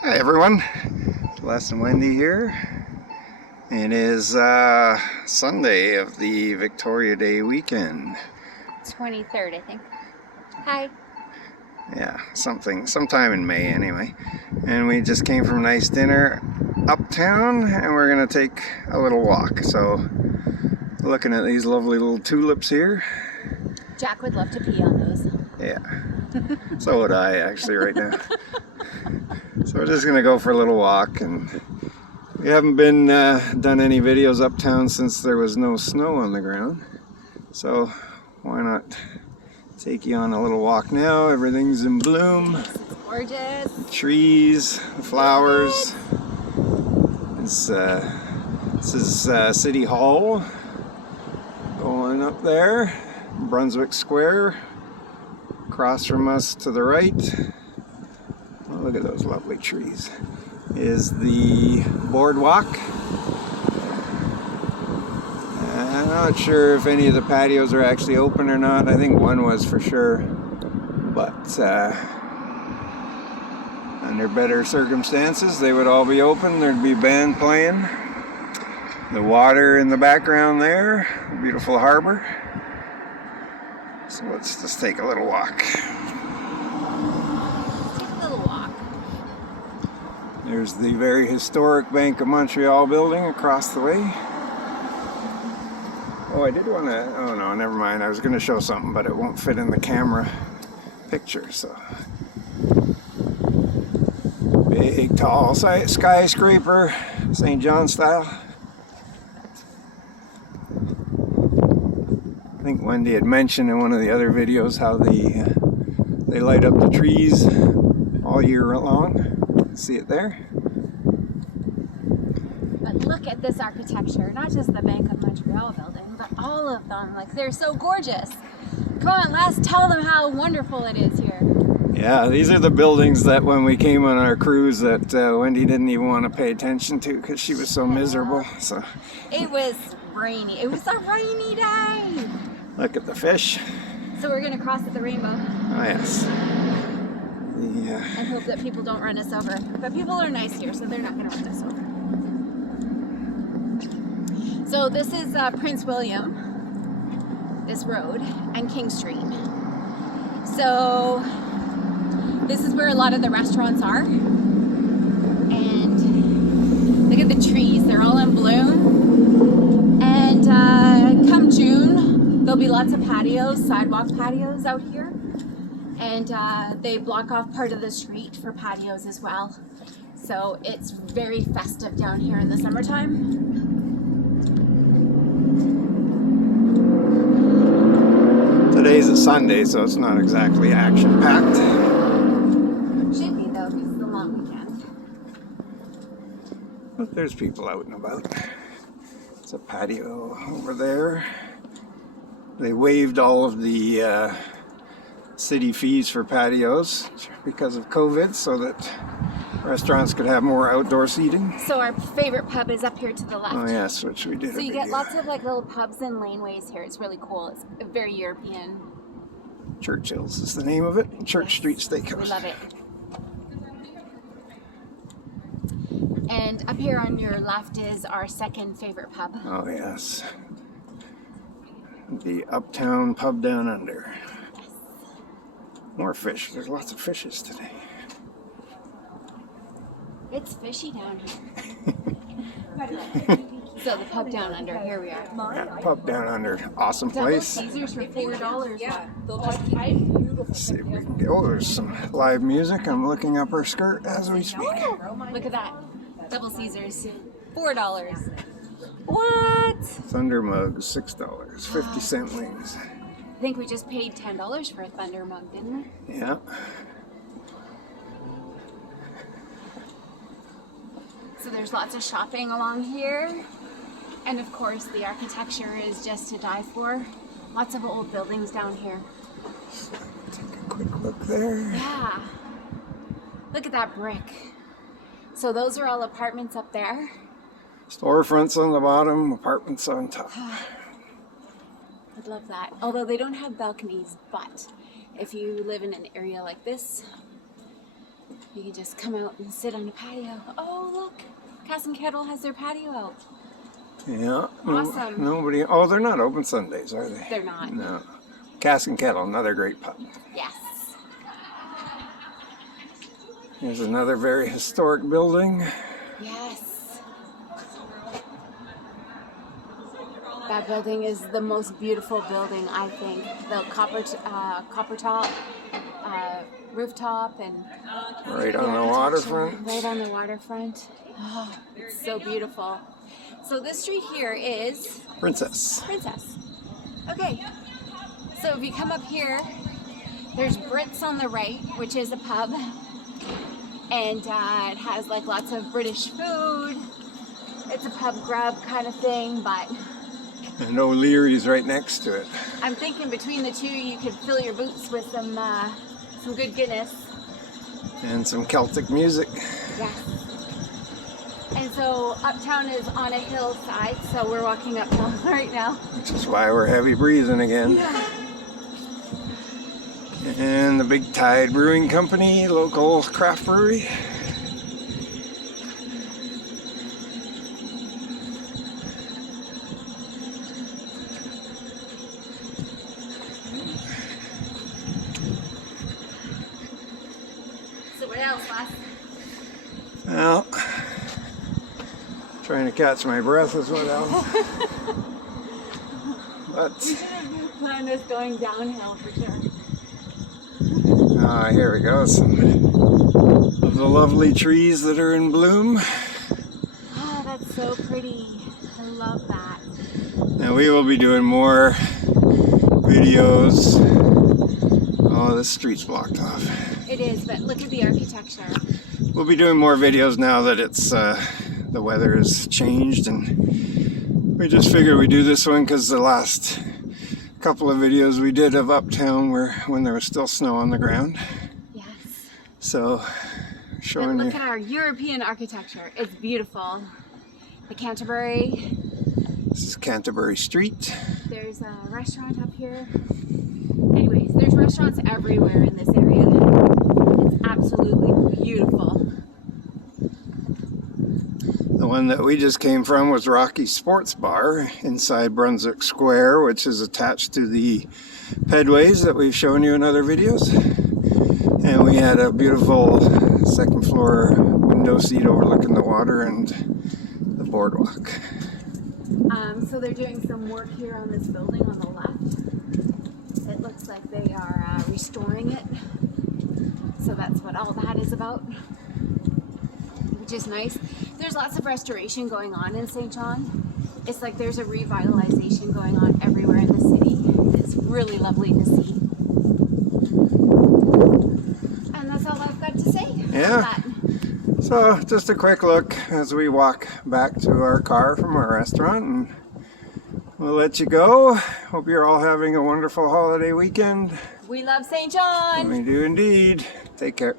Hi everyone, Les and Wendy here. It is Sunday of the Victoria Day weekend. 23rd, I think. Hi. Yeah, sometime in May anyway. And we just came from a nice dinner uptown and we're gonna take a little walk. So looking at these lovely little tulips here. Jack would love to pee on those. Yeah, so would I actually right now. So we're just gonna go for a little walk, and we haven't been done any videos uptown since there was no snow on the ground. So why not take you on a little walk now? Everything's in bloom. It's gorgeous. The trees, the flowers. This is City Hall. Going up there, Brunswick Square. Across from us to the right. Oh, look at those lovely trees. Is the boardwalk. I'm not sure if any of the patios are actually open or not. I think one was for sure. But under better circumstances, they would all be open. There'd be a band playing. The water in the background there. A beautiful harbor. So let's just take a little walk. There's the very historic Bank of Montreal building across the way. Oh, I did want to, oh no, never mind. I was going to show something, but it won't fit in the camera picture, so. Big, tall skyscraper, St. John style. I think Wendy had mentioned in one of the other videos how they light up the trees all year long. See it there? But look at this architecture, not just the Bank of Montreal building, but all of them. Like, they're so gorgeous. Come on, let's tell them how wonderful it is here. Yeah, these are the buildings that when we came on our cruise that Wendy didn't even want to pay attention to because she was so miserable. So it was rainy. It was a rainy day. Look at the fish. So we're going to cross at the rainbow. Oh, yes. And hope that people don't run us over. But people are nice here, so they're not going to run us over. So this is Prince William, this road, and King Street. So this is where a lot of the restaurants are. And look at the trees, they're all in bloom. And come June, there'll be lots of patios, sidewalk patios out here. And they block off part of the street for patios as well. So it's very festive down here in the summertime. Today's a Sunday, so it's not exactly action-packed. Should be though, because it's a long weekend. But there's people out and about. It's a patio over there. They waived all of the city fees for patios because of COVID so that restaurants could have more outdoor seating. So our favorite pub is up here to the left. Oh yes, which we did. So you get lots of like little pubs and laneways here. It's really cool. It's very European. Churchill's is the name of it. Church Street Steakhouse. We love it. And up here on your left is our second favorite pub. Oh yes. The Uptown Pub Down Under. More fish. There's lots of fishes today. It's fishy down here. So the Pub Down Under, here we are. Yeah, Pub Down Under, awesome place. Double Caesars for $4. Yeah, they'll just keep beautiful. Let's see if we can get, oh, there's some live music. I'm looking up her skirt as we speak. Look at that. Double Caesars, $4. What? Thunder mugs, $6. 50-cent wings. I think we just paid $10 for a Thunder mug, didn't we? Yeah. So there's lots of shopping along here. And of course the architecture is just to die for. Lots of old buildings down here. Take a quick look there. Yeah. Look at that brick. So those are all apartments up there. Storefronts on the bottom, apartments on top. I'd love that. Although they don't have balconies, but if you live in an area like this, You can just come out and sit on a patio. Oh, look. Cass and Kettle has their patio out. Yeah. Awesome. Nobody. Oh, they're not open Sundays, are they? They're not. No. Cass and Kettle, another great pub. Yes. Here's another very historic building. Yes. That building is the most beautiful building, I think. The copper top, rooftop, and Right on the waterfront. Right on the waterfront. Oh, it's so beautiful. So this street here is Princess. Okay. So if you come up here, there's Brits on the right, which is a pub, and it has like lots of British food. It's a pub grub kind of thing, but And O'Leary's right next to it. I'm thinking between the two, you could fill your boots with some good Guinness. And some Celtic music. Yes. And so Uptown is on a hillside, so we're walking uphill right now. Which is why we're heavy breathing again. Yeah. And the Big Tide Brewing Company, local craft brewery. So what else, Les? Well, trying to catch my breath is what else. But We should have planned this going downhill for sure. here we go. Some of the lovely trees that are in bloom. Oh, that's so pretty. I love that. Now we will be doing more videos. Oh, this street's blocked off. It is, but look at the architecture. We'll be doing more videos now that it's the weather has changed, and we just figured we'd do this one because the last couple of videos we did of Uptown were when there was still snow on the ground. Yes. So, But showing look you. at our European architecture. It's beautiful. The Canterbury. This is Canterbury Street. There's a restaurant up here. Anyways, there's restaurants everywhere in this area. It's absolutely beautiful. The one that we just came from was Rocky Sports Bar inside Brunswick Square, which is attached to the pedways that we've shown you in other videos. And we had a beautiful second floor window seat overlooking the water and the boardwalk. So they're doing some work here on this building on the left. It looks like they are restoring it. So that's what all that is about, which is nice. There's lots of restoration going on in St. John. It's like there's a revitalization going on everywhere in the city. It's really lovely to see. And that's all I've got to say Yeah. about that. So just a quick look as we walk back to our car from our restaurant, and we'll let you go. Hope you're all having a wonderful holiday weekend. We love St. John. We do indeed. Take care.